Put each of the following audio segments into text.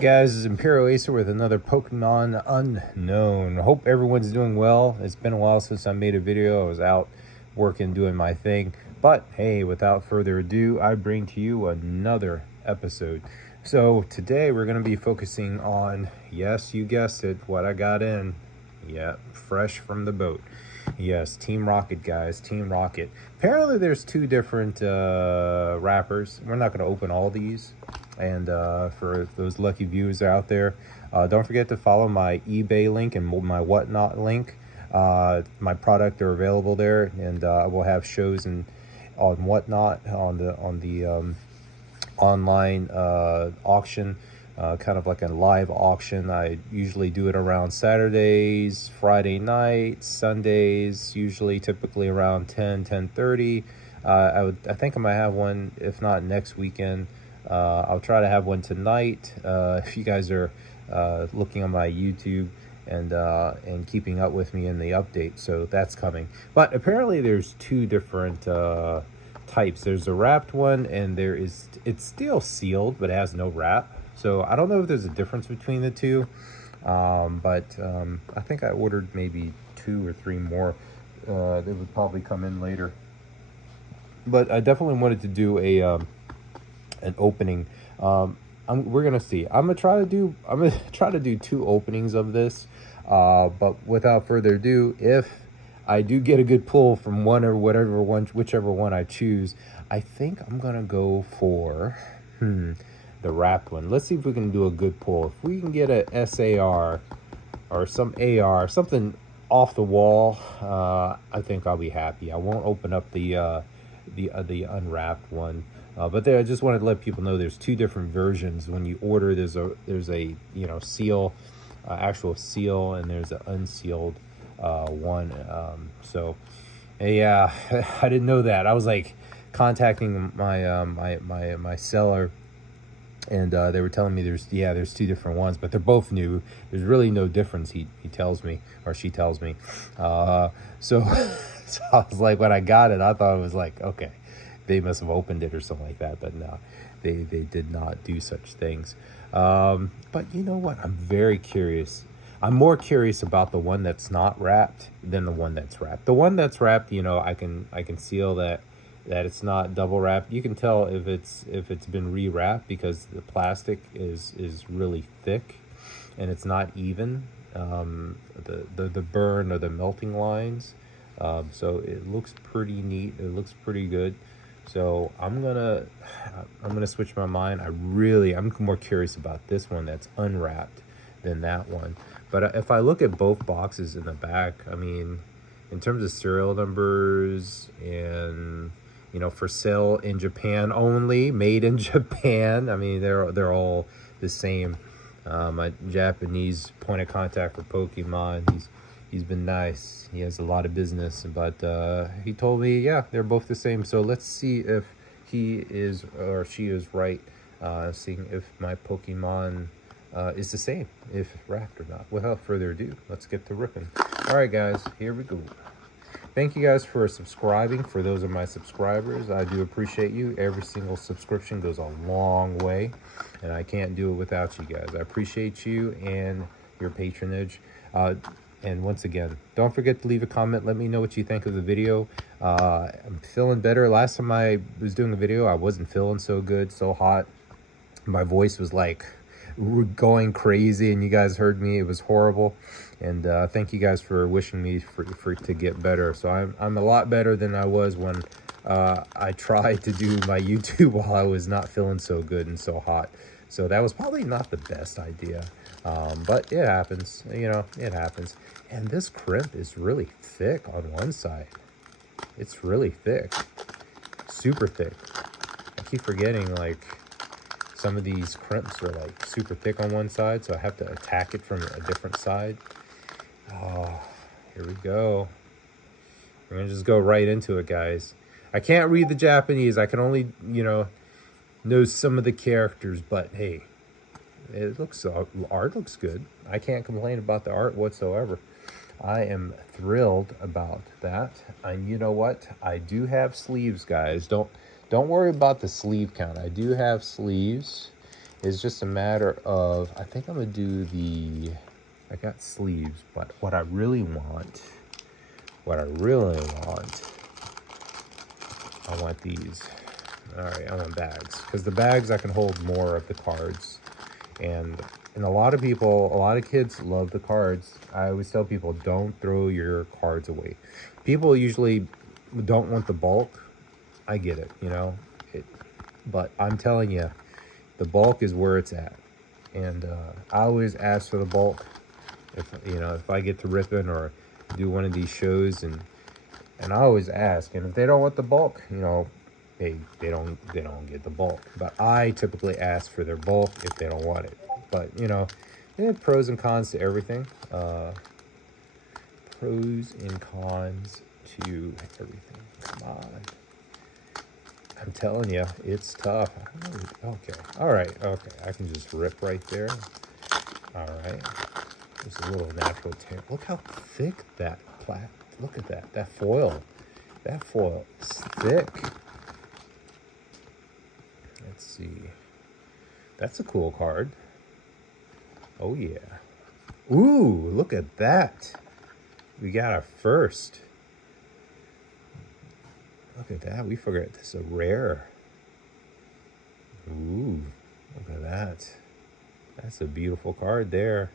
guys, it's Imperial Acer with another Pokemon Unknown. Hope everyone's doing well. It's been a while since I made a video. I was out working, doing my thing. But hey, without further ado, I bring to you another episode. So today we're going to be focusing on, yes, you guessed it, what I got in. Yeah, fresh from the boat. Yes, Team Rocket, guys, Team Rocket. Apparently there's two different wrappers. We're not going to open all these. And for those lucky viewers out there, don't forget to follow my eBay link and my Whatnot link. My product are available there, and we'll have shows on Whatnot on the online auction, kind of like a live auction. I usually do it around Saturdays, Friday nights, Sundays, typically around 10:30. I think I might have one, if not next weekend. I'll try to have one tonight. If you guys are looking on my YouTube and keeping up with me in the update, so that's coming. But apparently there's two different types. There's a wrapped one, and it's still sealed but it has no wrap. So I don't know if there's a difference between the two, but I think I ordered maybe 2 or 3 more. They would probably come in later. But I definitely wanted to do an opening. We're gonna see. I'm gonna try to do 2 openings of this. But without further ado, if I do get a good pull from one or whichever one I choose, I think I'm gonna go for the wrapped one. Let's see if we can do a good pull. If we can get a SAR or some AR, something off the wall, I think I'll be happy. I won't open up the unwrapped one. But there, I just wanted to let people know there's 2 different versions. When you order, there's a seal, actual seal, and there's an unsealed one. So yeah, I didn't know that. I was like contacting my my seller, and they were telling me there's 2 different ones, but they're both new. There's really no difference, he tells me, or she tells me. So so I was like, when I got it, I thought it was like, okay, they must have opened it or something like that, but no, they did not do such things. But you know what, I'm very curious. I'm more curious about the one that's not wrapped than the one that's wrapped. The one that's wrapped, I can seal that it's not double wrapped. You can tell if it's been rewrapped because the plastic is really thick and it's not even, the burn or the melting lines. So it looks pretty neat. It looks pretty good. So I'm gonna switch my mind. I'm more curious about this one that's unwrapped than that one. But if I look at both boxes in the back, I mean, in terms of serial numbers and for sale in Japan only, made in Japan, I mean, they're all the same. My Japanese point of contact for Pokemon, he's been nice. He has a lot of business, but he told me, yeah, they're both the same. So let's see if he is or she is right, seeing if my Pokemon is the same, if wrapped or not. Without further ado, let's get to ripping. All right, guys, here we go. Thank you guys for subscribing. For those of my subscribers, I do appreciate you. Every single subscription goes a long way, and I can't do it without you guys. I appreciate you and your patronage. And once again, don't forget to leave a comment. Let me know what you think of the video. I'm feeling better. Last time I was doing a video, I wasn't feeling so good, so hot. My voice was like going crazy, and you guys heard me. It was horrible. And thank you guys for wishing me to get better. So I'm a lot better than I was when I tried to do my YouTube while I was not feeling so good and so hot. So that was probably not the best idea, but it happens. It happens. And this crimp is really thick on one side. It's really thick, super thick. I keep forgetting, like, some of these crimps are like super thick on one side, so I have to attack it from a different side. Oh, here we go. We're gonna just go right into it, guys. I can't read the Japanese. I can only, know some of the characters, but hey, art looks good. I can't complain about the art whatsoever. I am thrilled about that. And you know what? I do have sleeves, guys. Don't worry about the sleeve count. I do have sleeves, It's just a matter of, I think I'm gonna do the, I got sleeves, but what I really want, I want these. All right, I want bags, because the bags I can hold more of the cards, and a lot of people, a lot of kids love the cards. I always tell people, don't throw your cards away. People usually don't want the bulk. I get it, you know, but I'm telling you, the bulk is where it's at, and I always ask for the bulk. If if I get to ripping or do one of these shows, and I always ask, and if they don't want the bulk, they don't get the bulk. But I typically ask for their bulk if they don't want it. But there are pros and cons to everything. Pros and cons to everything. Come on. I'm telling you, it's tough. Okay. All right. Okay. I can just rip right there. All right. There's a little natural tear. Look how thick that look at that. That foil. That foil is thick. Let's see. That's a cool card. Oh, yeah. Ooh, look at that. We got our first. Look at that. We forgot this is a rare. Ooh, look at that. That's a beautiful card there.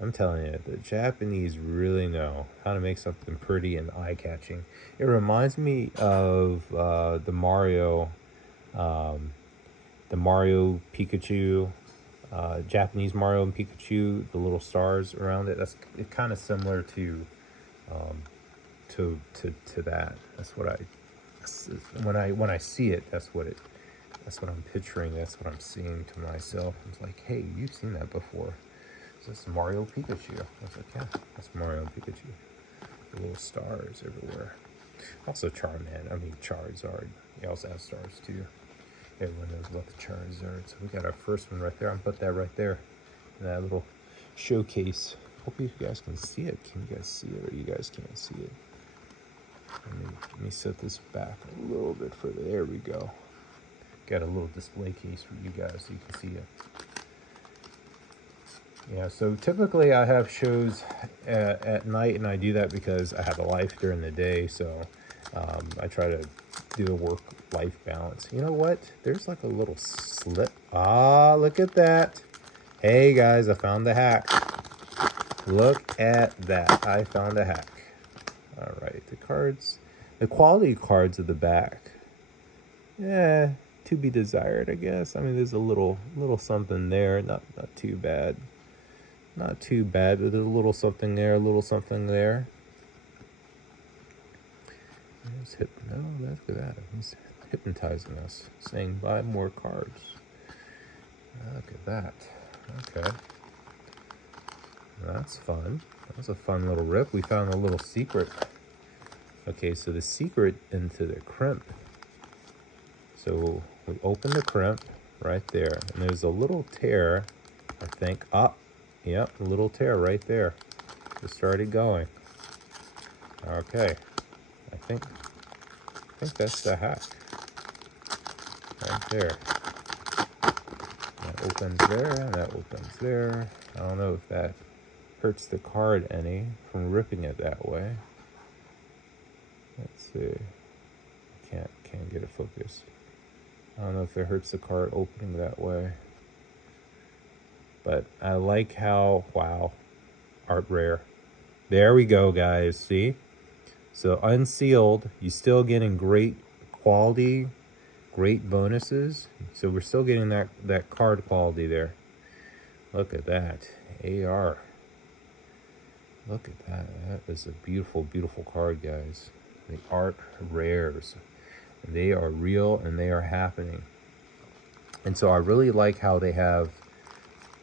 I'm telling you, the Japanese really know how to make something pretty and eye-catching. It reminds me of the Mario Pikachu, Japanese Mario and Pikachu, the little stars around it. That's kind of similar to that. That's what when I see it, that's what I'm picturing. That's what I'm seeing to myself. It's like, hey, you've seen that before. Is this Mario Pikachu? I was like, yeah, that's Mario Pikachu. The little stars everywhere. Also Charmander. I mean Charizard. He also has stars too. Everyone knows about the Charizard. So we got our first one right there. I'll put that right there in that little showcase. Hope you guys can see it. Can you guys see it, or you guys can't see it? Let me set this back a little bit further. There we go. Got a little display case for you guys so you can see it. Yeah, so typically I have shows at night, and I do that because I have a life during the day. So I try to do a work-life balance. You know what? There's like a little slip. Ah, look at that. Hey guys, I found the hack. Look at that. I found a hack. All right, the cards, the quality cards of the back. Yeah, to be desired, I guess. I mean, there's a little something there. Not too bad. Not too bad, but there's a little something there, a little something there. No, look at that. He's hypnotizing us, saying, buy more cards. Look at that. Okay. That's fun. That was a fun little rip. We found a little secret. Okay, so the secret into the crimp. So we open the crimp right there, and there's a little tear, I think. Yep, a little tear right there. It started going. Okay, I think that's the hack. Right there. That opens there, and that opens there. I don't know if that hurts the card any from ripping it that way. Let's see. Can't get it focused. I don't know if it hurts the card opening that way. But I like how, wow, art rare. There we go, guys. See? So unsealed, you're still getting great quality, great bonuses. So we're still getting that card quality there. Look at that. AR. Look at that. That is a beautiful, beautiful card, guys. The art rares. They are real and they are happening. And so I really like how they have,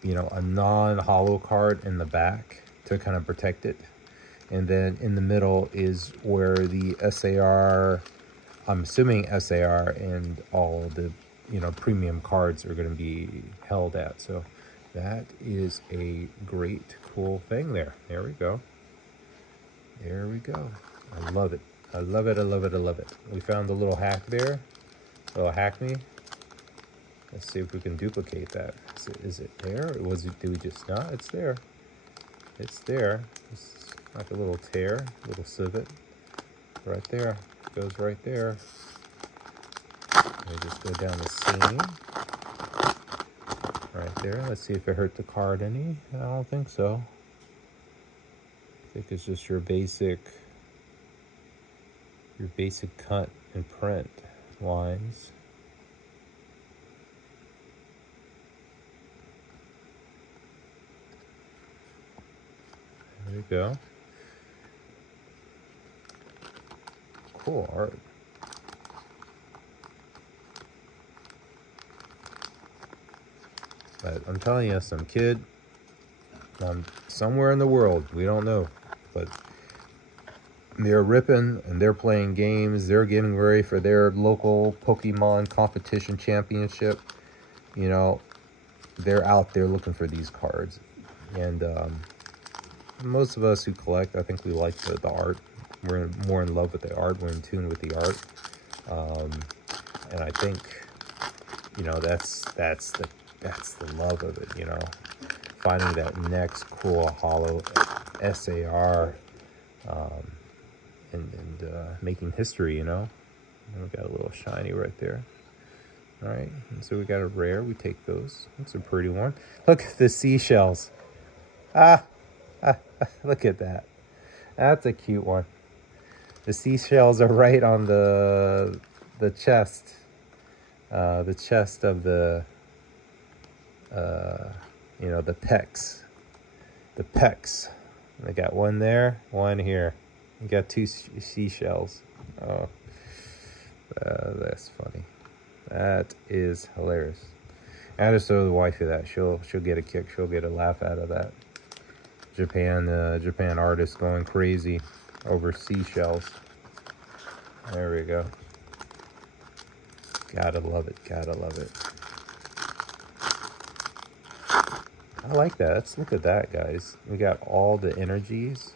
a non-hollow card in the back to kind of protect it. And then in the middle is where the SAR, I'm assuming SAR and all the, premium cards are going to be held at. So that is a great, cool thing there. There we go. There we go. I love it. I love it. I love it. I love it. We found a little hack there. A little hack me. Let's see if we can duplicate that. Is it there? Or was it? Did we just not? It's there. It's there. It's like a little tear, a little civet. Right there. It goes right there. Let me just go down the seam. Right there. Let's see if it hurt the card any. I don't think so. I think it's just your basic cut and print lines. There you go. Cool art. But I'm telling you, some kid somewhere in the world, we don't know, but they're ripping and they're playing games. They're getting ready for their local Pokemon competition championship. You know, they're out there looking for these cards. And most of us who collect, I think we like the art. We're more in love with the art. We're in tune with the art. And I think, you know, that's the love of it, you know. Finding that next cool hollow SAR, and making history, you know. And we got a little shiny right there. All right, and so we got a rare. We take those. That's a pretty one. Look at the seashells. Look at that. That's a cute one. The seashells are right on the chest. The chest of the you know, the pecs. The pecs. I got one there, one here. You got two seashells. Oh, that's funny. That is hilarious. I just show the wifey that. She'll get a kick. She'll get a laugh out of that. Japan artist going crazy over seashells. There we go. Gotta love it. Gotta love it. I like that. Let's look at that, guys. We got all the energies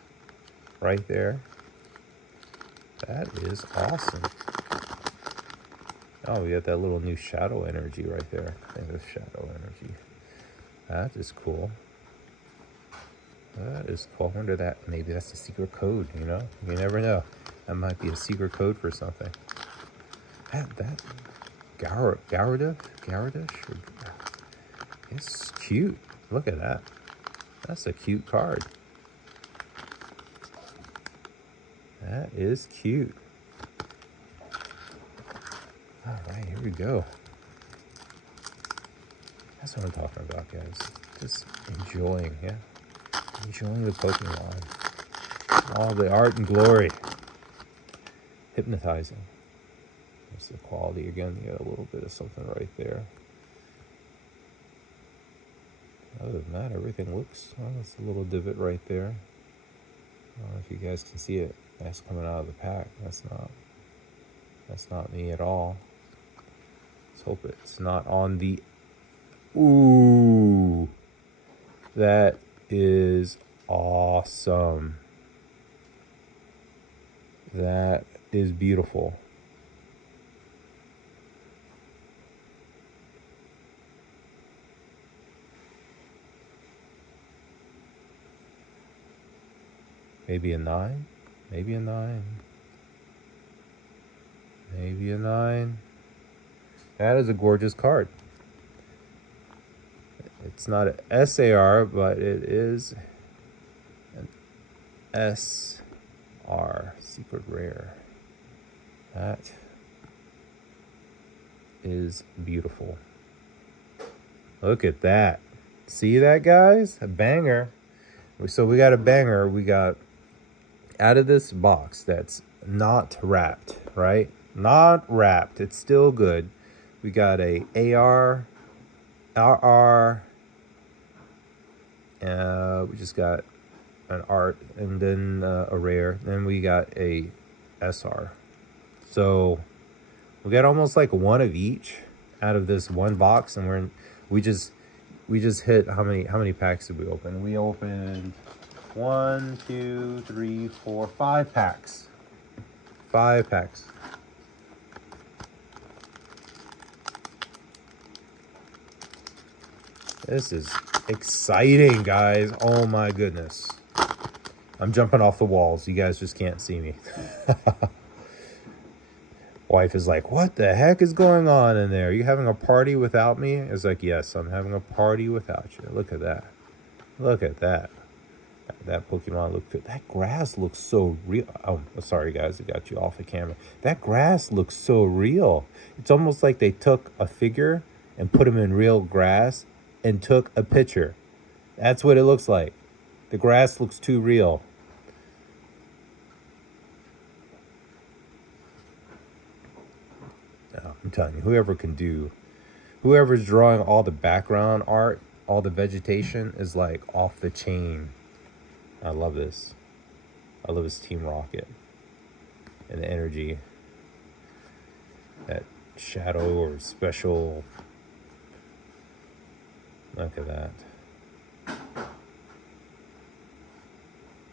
right there. That is awesome. Oh, we got that little new shadow energy right there. I think it's shadow energy. That is cool. That is cool. I wonder that maybe that's a secret code, you know? You never know. That might be a secret code for something. That Gyarados? It's cute. Look at that. That's a cute card. That is cute. All right, here we go. That's what I'm talking about, guys. Just enjoying, yeah? Enjoying the Pokemon. All the art and glory. Hypnotizing. That's the quality again. You got a little bit of something right there. Other than that, everything looks, well, there's a little divot right there. I don't know if you guys can see it. That's coming out of the pack. That's not me at all. Let's hope it's not on the... Ooh! That is awesome. That is beautiful. Maybe a 9? Maybe a 9. Maybe a 9. That is a gorgeous card. It's not an SAR, but it is an SR, secret rare. That is beautiful. Look at that. See that, guys? A banger. So we got a banger. We got out of this box that's not wrapped, right? Not wrapped. It's still good. We got a AR, RR. We just got an art and then a rare. Then we got a SR. So we got almost like one of each out of this one box, and we just hit how many packs did we open? We opened 1, 2, 3, 4, 5 packs. 5 packs. This is exciting, guys. Oh my goodness. I'm jumping off the walls. You guys just can't see me. Wife is like, what the heck is going on in there? Are you having a party without me? It's like, yes, I'm having a party without you. Look at that. Look at that. That Pokemon looked good. That grass looks so real. Oh, sorry, guys. I got you off the camera. That grass looks so real. It's almost like they took a figure and put him in real grass and took a picture. That's what it looks like. The grass looks too real. I'm telling you, whoever's drawing all the background art, all the vegetation is like off the chain. I love this. I love this Team Rocket and the energy, that shadow or special. Look at that.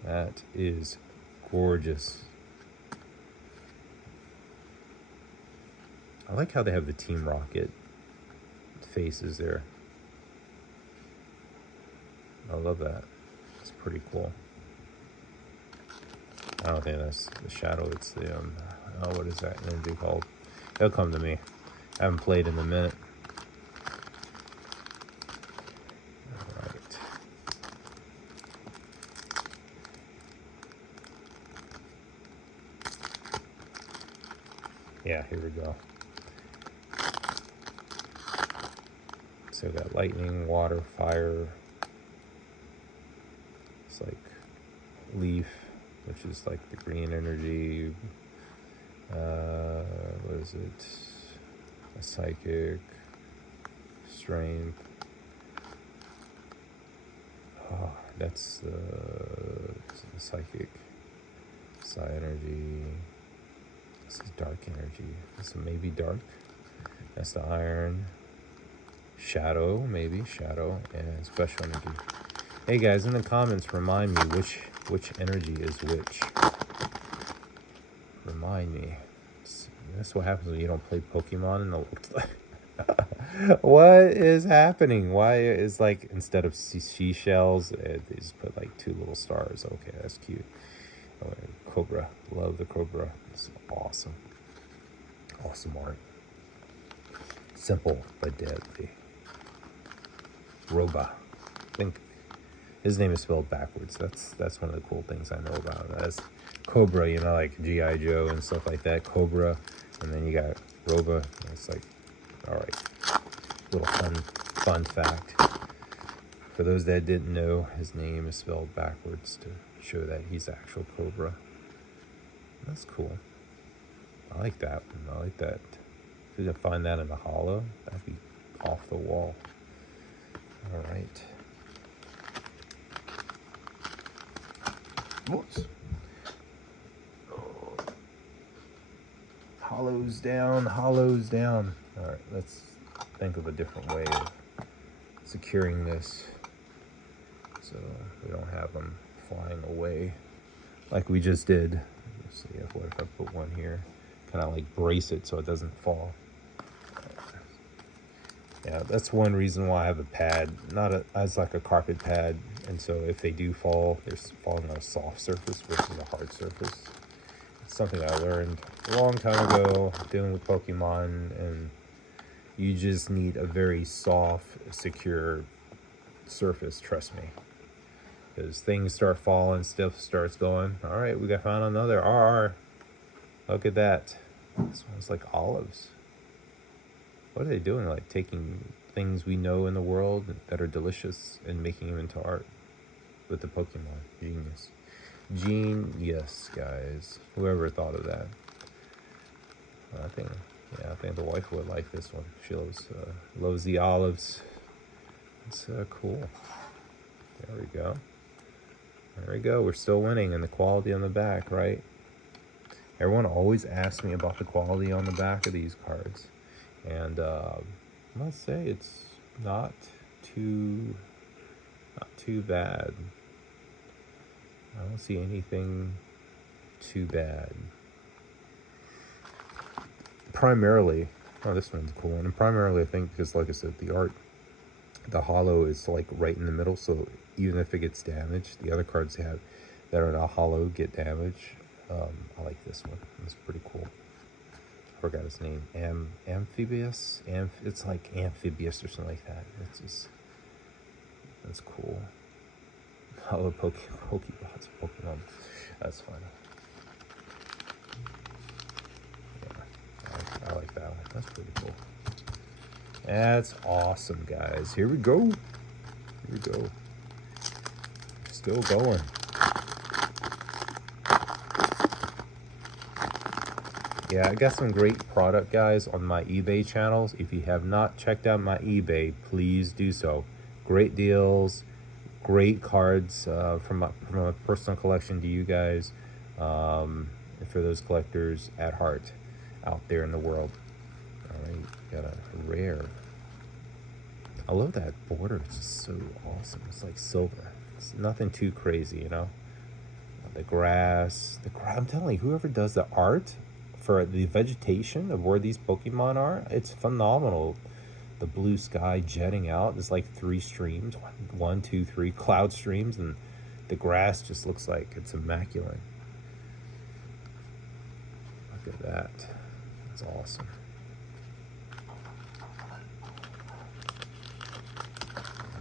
That is gorgeous. I like how they have the Team Rocket faces there. I love that. It's pretty cool. I don't think that's the shadow. It's the, oh, what is that energy called? It'll come to me. I haven't played in a minute. All right. Yeah, here we go. So we got lightning, water, fire. It's like leaf, which is like the green energy. What is it? A psychic, strength. Oh, that's the psychic. Psi energy. This is dark energy. This is maybe dark. That's the iron. Shadow, maybe shadow, and special energy. Hey guys, in the comments, remind me which energy is which. Remind me. That's what happens when you don't play Pokemon in the. What is happening? Why is, like, instead of seashells, they just put like 2 little stars? Okay, that's cute. Oh, Cobra, love the Cobra. It's awesome. Awesome art. Simple but deadly. Roba. I think his name is spelled backwards. That's one of the cool things I know about it. That's Cobra, you know, like G.I. Joe and stuff like that. Cobra. And then you got Roba. It's like, all right. Little fun fact. For those that didn't know, his name is spelled backwards to show that he's actual Cobra. That's cool. I like that one. I like that. If you could find that in the hollow, that'd be off the wall. All right. Whoops. Hollows down, hollows down. All right, let's think of a different way of securing this so we don't have them flying away like we just did. Let's see, what if I put one here? Kind of like brace it so it doesn't fall. Yeah, that's one reason why I have a pad, as like a carpet pad, and so if they do fall, they're falling on a soft surface versus a hard surface. It's something I learned a long time ago dealing with Pokemon, and you just need a very soft, secure surface, trust me. Because things start falling, stuff starts going. All right, we got found another RR. Look at that. This one's like olives. What are they doing? Like taking things we know in the world that are delicious and making them into art with the Pokemon. Genius. Genius, guys. Whoever thought of that. I think the wife would like this one. She loves the olives. It's cool. There we go. There we go. We're still winning, and the quality on the back, right? Everyone always asks me about the quality on the back of these cards. And I must say it's not too bad. I don't see anything too bad. Primarily, oh, this one's cool. And primarily, I think, because like I said, the art the hollow is like right in the middle, so even if it gets damaged, the other cards have that are not hollow get damaged. I like this one. It's pretty cool. Forgot his name. Amphibious. It's like amphibious or something like that. It's just that's cool. I love Pokeballs. Pokemon. That's fun. Yeah, I like that one. That's pretty cool. That's awesome, guys. Here we go. Here we go. Still going. Yeah, I got some great product, guys, on my eBay channels. If you have not checked out my eBay, please do so. Great deals, great cards from a personal collection to you guys, and for those collectors at heart out there in the world. All right, got a rare. I love that border. It's just so awesome. It's like silver. It's nothing too crazy, you know. The grass. I'm telling you, whoever does the art for the vegetation of where these Pokemon are, it's phenomenal. The blue sky jetting out. There's like 3 streams, 1, 2, 3 cloud streams, and the grass just looks like it's immaculate. Look at that. That's awesome.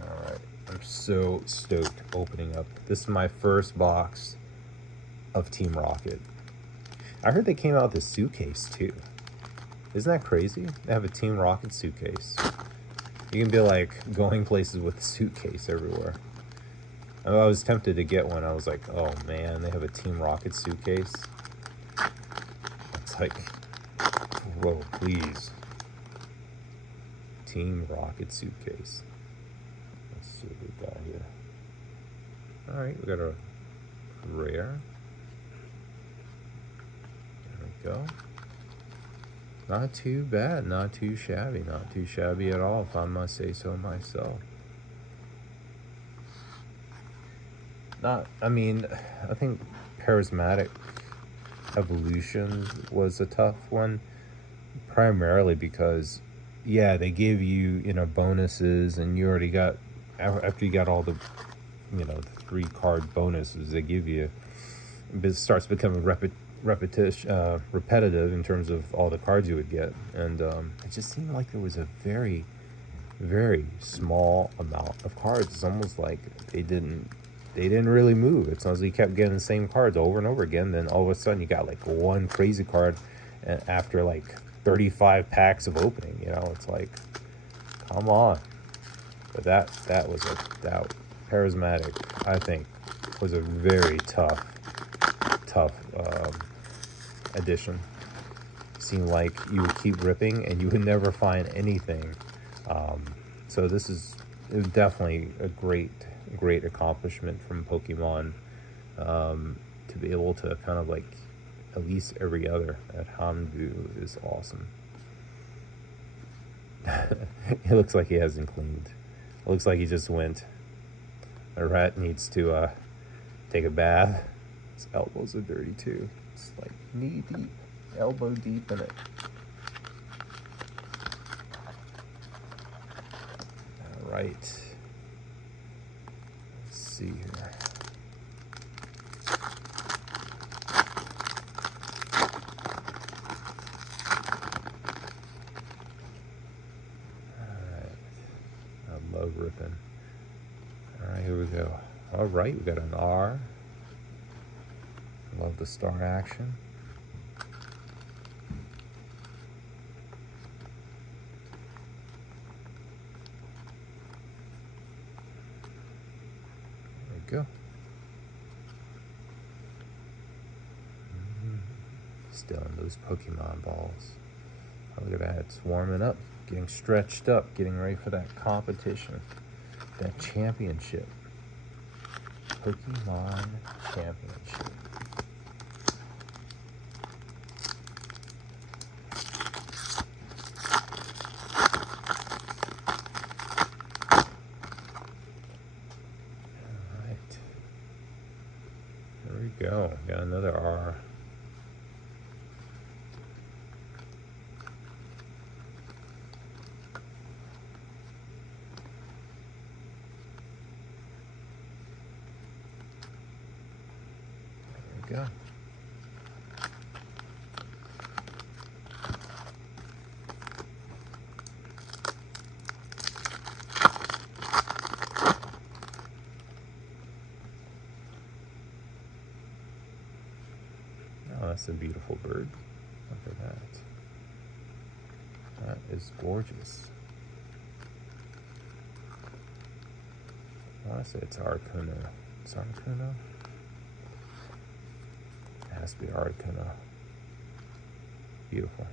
All right, I'm so stoked opening up. This is my first box of Team Rocket. I heard they came out with a suitcase too. Isn't that crazy? They have a Team Rocket suitcase. You can be like going places with a suitcase everywhere. I was tempted to get one. I was like, oh man, they have a Team Rocket suitcase. It's like, whoa, please. Team Rocket suitcase. Let's see what we got here. All right, we got a rare. Go. Not too bad, not too shabby at all, if I must say so myself. I think Charismatic Evolution was a tough one, primarily because, yeah, they give you, bonuses, and you already got, after you got all the, the 3 card bonuses they give you, it starts becoming repetitive in terms of all the cards you would get, and it just seemed like there was a very, very small amount of cards. It's almost like they didn't really move. It's as you kept getting the same cards over and over again, then all of a sudden you got like one crazy card, and after like 35 packs of opening, it's like, come on. But that Charismatic, I think, was a very tough edition. Seemed like you would keep ripping and you would never find anything. So it was definitely a great accomplishment from Pokemon, to be able to kind of like at least every other at Hamdu is awesome. It looks like he hasn't cleaned. It looks like he just went. A rat needs to take a bath. His elbows are dirty too. It's like knee deep, elbow deep in it. All right. Let's see here. All right. I love ripping. All right, here we go. All right, we got an R. Love the star action. There we go. Still in those Pokemon balls. Oh, look at that. It's warming up, getting stretched up, getting ready for that competition, that championship. Pokemon Championship. Go. Got another R. go. Oh, that's a beautiful bird. Look at that. That is gorgeous. I want to say it's Articuno. It's Articuno? It has to be Articuno. Beautiful.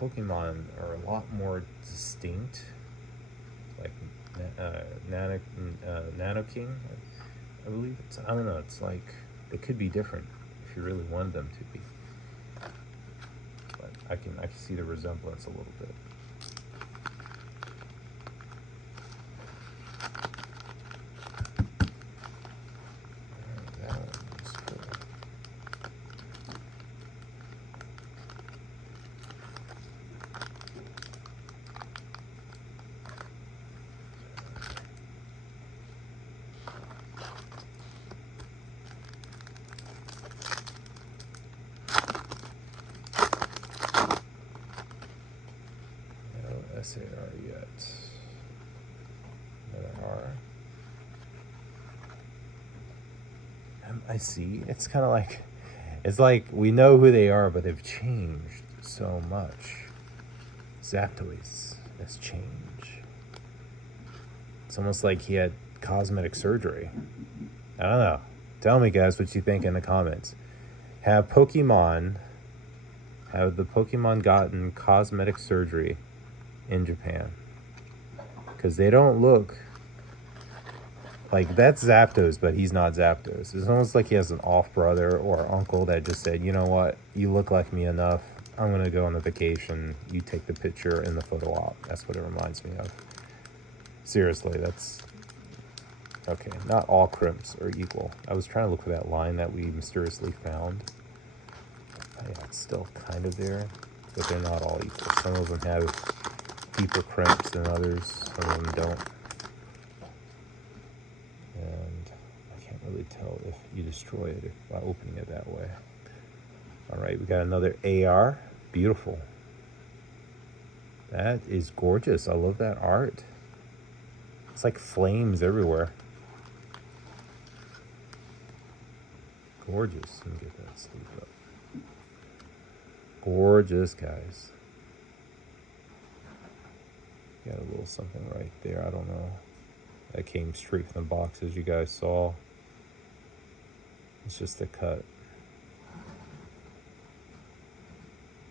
Pokemon are a lot more distinct. Like Nano King, I believe it's. I don't know. It's like they could be different if you really wanted them to be. But I can see the resemblance a little bit. SAR yet. Another R. I see. It's kind of like, it's like we know who they are, but they've changed so much. Zapdos has changed. It's almost like he had cosmetic surgery. I don't know. Tell me, guys, what you think in the comments. Have the Pokemon gotten cosmetic surgery in Japan? Because they don't look like, that's Zapdos, but he's not Zapdos. It's almost like he has an off brother or uncle that just said, you know what, you look like me enough, I'm gonna go on a vacation, you take the picture in the photo op. That's what it reminds me of. Seriously, that's okay. Not all crimps are equal. I was trying to look for that line that we mysteriously found. Yeah, it's still kind of there, but they're not all equal. Some of them have deeper crimps than others, some of them don't. And I can't really tell if you destroy it by opening it that way. All right, we got another AR. Beautiful. That is gorgeous. I love that art. It's like flames everywhere. Gorgeous. Let me get that sleeve up. Gorgeous, guys. Got a little something right there. I don't know. That came straight from the box, as you guys saw. It's just a cut.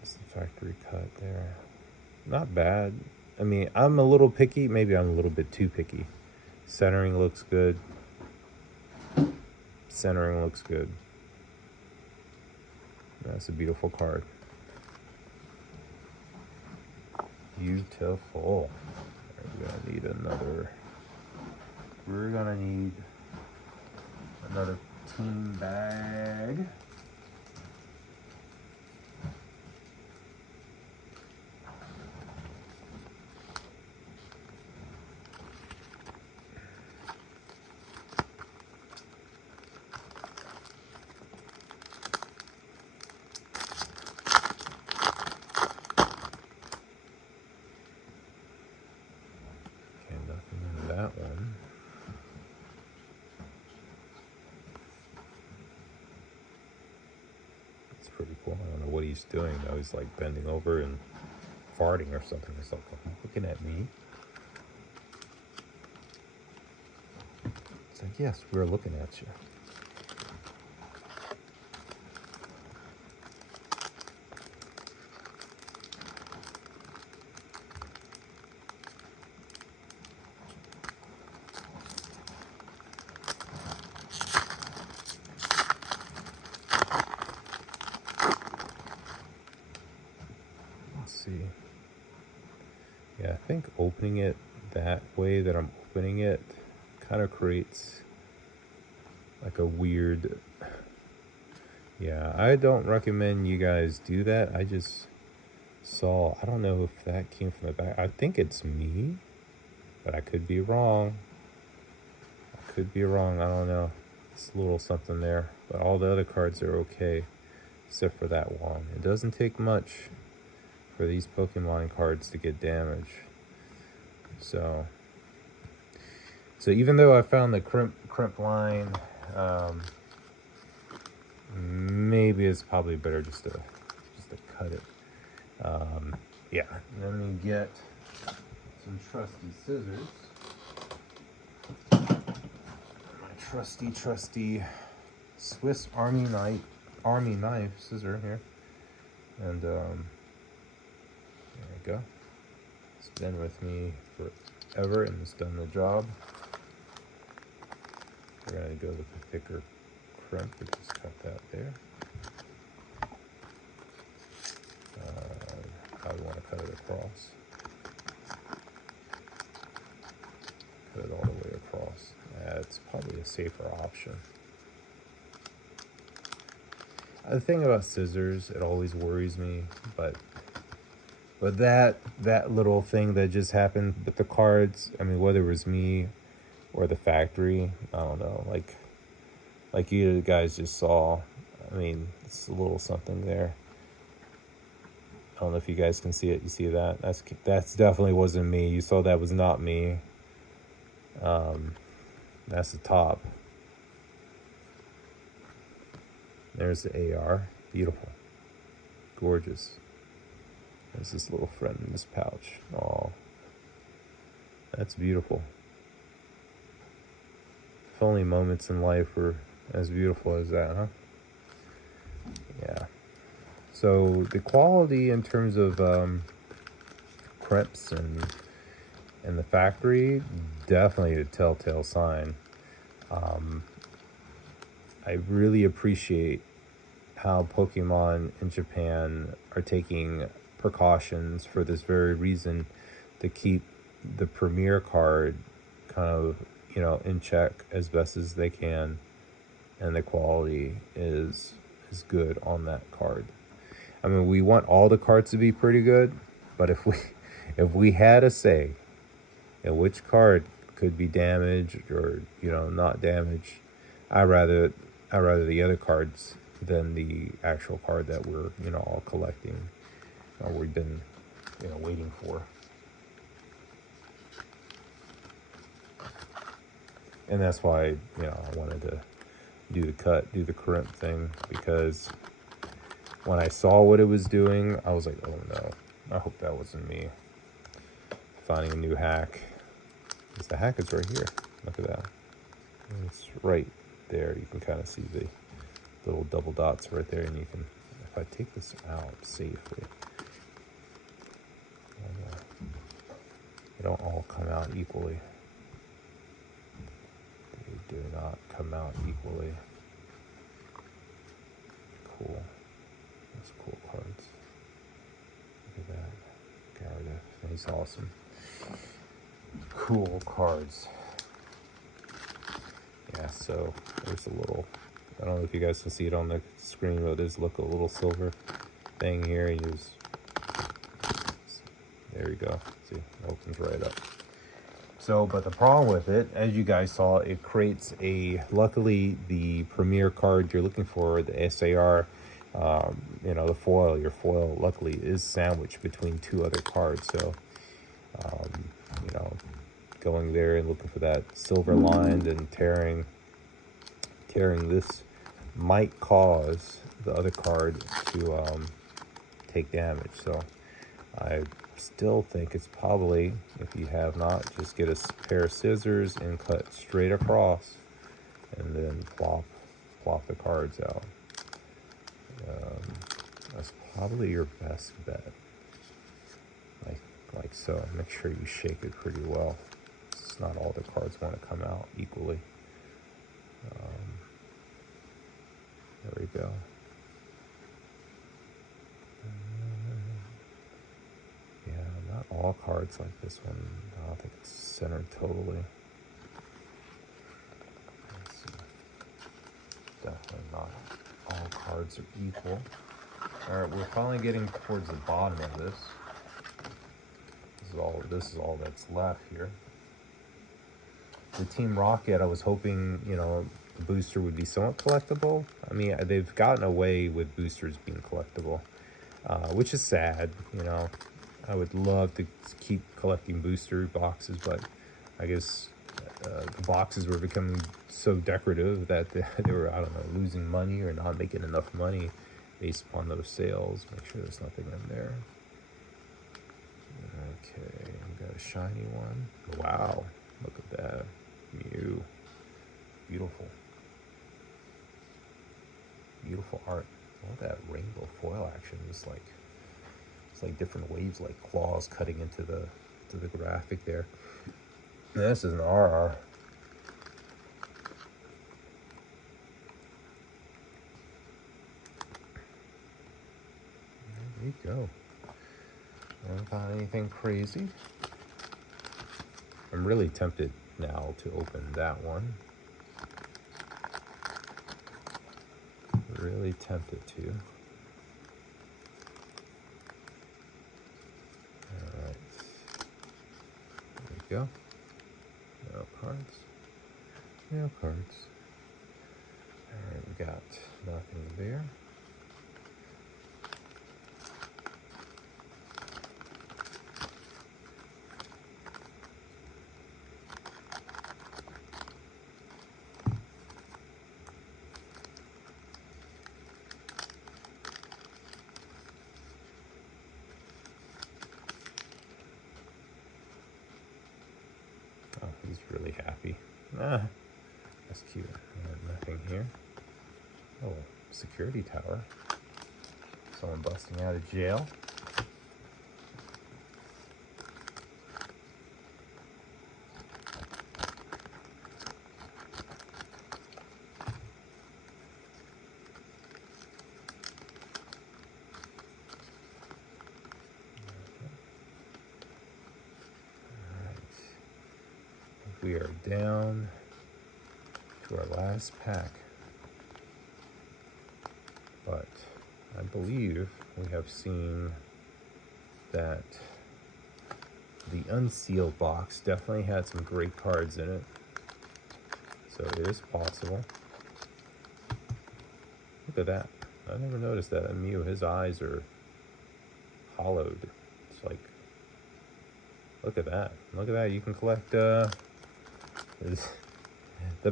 It's the factory cut there. Not bad. I mean, I'm a little picky. Maybe I'm a little bit too picky. Centering looks good. Centering looks good. That's a beautiful card. Beautiful. We're gonna need another. We're gonna need another team bag. That one. It's pretty cool. I don't know what he's doing though. He's like bending over and farting or something. It's like looking at me. It's like, yes, we're looking at you. See. Yeah, I think opening it that way that I'm opening it kind of creates like a weird, yeah, I don't recommend you guys do that. I just saw, I don't know if that came from the back. I think it's me, but I could be wrong. Could be wrong, I don't know. It's a little something there, but all the other cards are okay, except for that one. It doesn't take much for these Pokemon cards to get damaged. So even though I found the crimp line, maybe it's probably better just to cut it. Yeah, let me get some trusty scissors. My trusty Swiss Army knife scissor here, and there we go. It's been with me forever and it's done the job. We're gonna go with the thicker crimp, and just cut that there. I want to cut it across. Cut it all the way across. It's probably a safer option. The thing about scissors, it always worries me, but that little thing that just happened with the cards, I mean, whether it was me or the factory, I don't know, like you guys just saw, I mean, it's a little something there. I don't know if you guys can see it. You see that? That's definitely wasn't me. You saw that was not me. That's the top. There's the AR. Beautiful. Gorgeous. There's this little friend in this pouch. Oh, that's beautiful. If only moments in life were as beautiful as that, huh? Yeah. So the quality in terms of crimps and the factory, definitely a telltale sign. I really appreciate how Pokemon in Japan are taking precautions for this very reason, to keep the premier card kind of, in check as best as they can, and the quality is good on that card. I mean, we want all the cards to be pretty good, but if we had a say in which card could be damaged or not damaged, I rather the other cards than the actual card that we're all collecting, or we've been waiting for. And that's why I wanted to do the crimp thing, because when I saw what it was doing, I was like, oh no, I hope that wasn't me. Finding a new hack. Because the hack is right here. Look at that. It's right there. You can kind of see the little double dots right there. And you can, if I take this out safely, they don't all come out equally. They do not come out equally. Cool. Those cool cards. Look at that. Gyarados. He's awesome. Cool cards. Yeah, so there's a little, I don't know if you guys can see it on the screen, but there's a little silver thing here. There we go. See, it opens right up. So, but the problem with it, as you guys saw, it creates luckily the premier card you're looking for, the SAR, the foil, your foil luckily is sandwiched between two other cards. So, going there and looking for that silver line and tearing this might cause the other card to take damage. So I still think it's probably, if you have not, just get a pair of scissors and cut straight across, and then plop the cards out. That's probably your best bet. Like so. Make sure you shake it pretty well. It's not all the cards want to come out equally. There we go. Yeah, not all cards like this one. I don't think it's centered totally. Let's see. Definitely not all cards are equal. Alright, we're finally getting towards the bottom of this. This is all that's left here. the Team Rocket, I was hoping, you know, the booster would be somewhat collectible. I mean, they've gotten away with boosters being collectible, which is sad, you know. I would love to keep collecting booster boxes, but I guess the boxes were becoming so decorative that they were, I don't know, losing money or not making enough money based upon those sales. Make sure there's nothing in there. Okay, we got a shiny one. Wow, look at that. Mew. Beautiful. Beautiful art. All that rainbow foil action is like, it's like different waves, like claws cutting into the graphic there. And this is an RR. There you go. I haven't found anything crazy. I'm really tempted now to open that one. Really tempted to. Alright. There we go. No cards. No cards. Alright, we got nothing there. Oh, he's really happy. Ah, that's cute. Nothing here. Oh, security tower. Someone busting out of jail. We are down to our last pack, but I believe we have seen that the Unsealed box definitely had some great cards in it, so it is possible. Look at that. I never noticed that in Mew. His eyes are hollowed. It's like, look at that. Look at that. You can collect the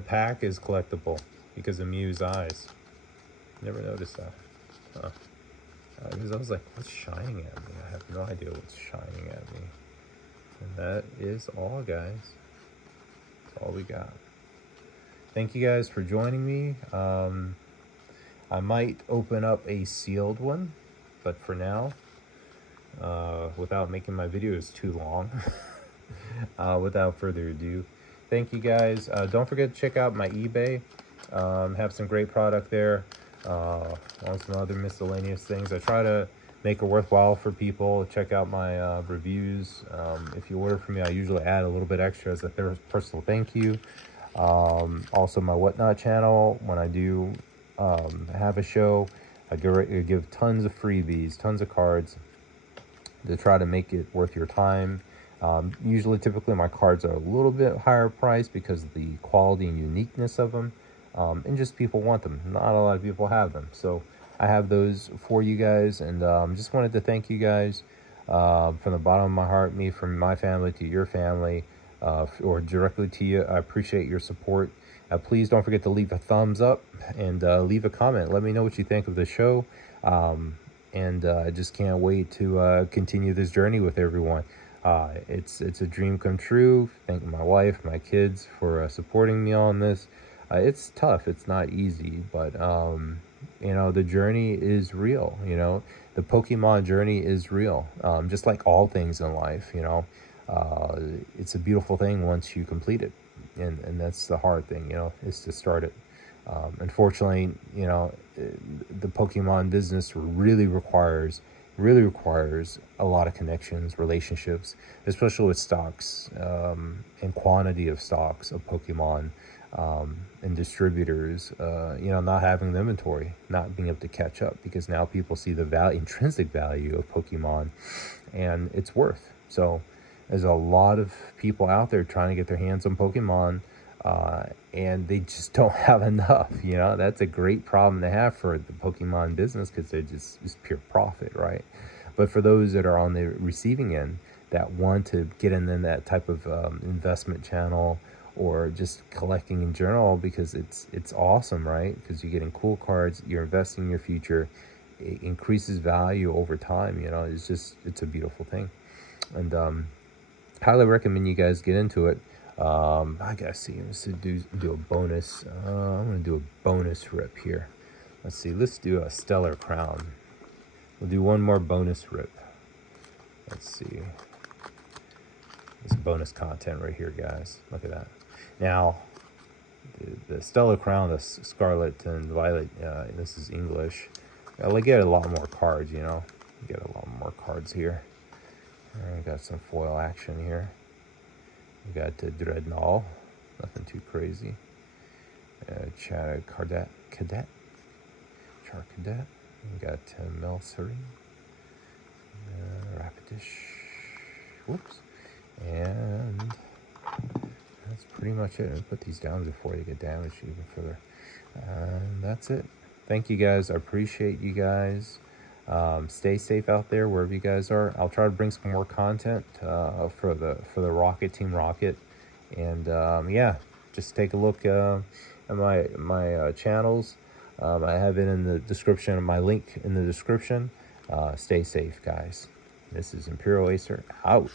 pack is collectible because of Mew's eyes. Never noticed that. Huh. Because I was like, what's shining at me? I have no idea what's shining at me. And that is all, guys. That's all we got. Thank you guys for joining me. I might open up a sealed one, but for now, without making my videos too long, without further ado, thank you guys. Don't forget to check out my eBay. Have some great product there, on some other miscellaneous things. I try to make it worthwhile for people. Check out my reviews. If you order from me, I usually add a little bit extra as a personal thank you. Also my Whatnot channel, when I do have a show, I give tons of freebies, tons of cards to try to make it worth your time. Typically my cards are a little bit higher priced because of the quality and uniqueness of them, and just people want them. Not a lot of people have them, so I have those for you guys. And just wanted to thank you guys from the bottom of my heart, me from my family to your family, or directly to you. I appreciate your support. Please don't forget to leave a thumbs up and leave a comment. Let me know what you think of the show. And I just can't wait to continue this journey with everyone. It's a dream come true. Thank my wife, my kids for supporting me on this. It's tough. It's not easy, but you know, the journey is real. You know, the Pokemon journey is real. Just like all things in life, you know, it's a beautiful thing once you complete it, and that's the hard thing, you know, is to start it. Unfortunately, you know, the Pokemon business really requires a lot of connections, relationships, especially with stocks, and quantity of stocks of Pokemon, and distributors, you know, not having the inventory, not being able to catch up, because now people see the intrinsic value of Pokemon and its worth. So there's a lot of people out there trying to get their hands on Pokemon, and they just don't have enough. That's a great problem to have for the Pokemon business, because they're just pure profit, right? But for those that are on the receiving end that want to get in that type of investment channel, or just collecting in general, because it's awesome, right? Because you're getting cool cards, you're investing in your future, it increases value over time. It's a beautiful thing, and highly recommend you guys get into it. I gotta see, let's do a bonus. I'm gonna do a bonus rip here. Let's see, let's do a Stellar Crown. We'll do one more bonus rip. Let's see, this bonus content right here, guys. Look at that. Now, the Stellar Crown, the Scarlet and Violet, this is English. I'll get a lot more cards, Get a lot more cards here. We got some foil action here. We got Dreadnought, nothing too crazy. Char Cadet. We got Melcerin. Rapidish. Whoops. And that's pretty much it. I'll put these down before they get damaged even further. And that's it. Thank you guys. I appreciate you guys. Stay safe out there wherever you guys are. I'll try to bring some more content for the Rocket Team Rocket, and yeah, just take a look at my channels. I have it in the description. My link in the description. Stay safe, guys. This is Imperial Acer out.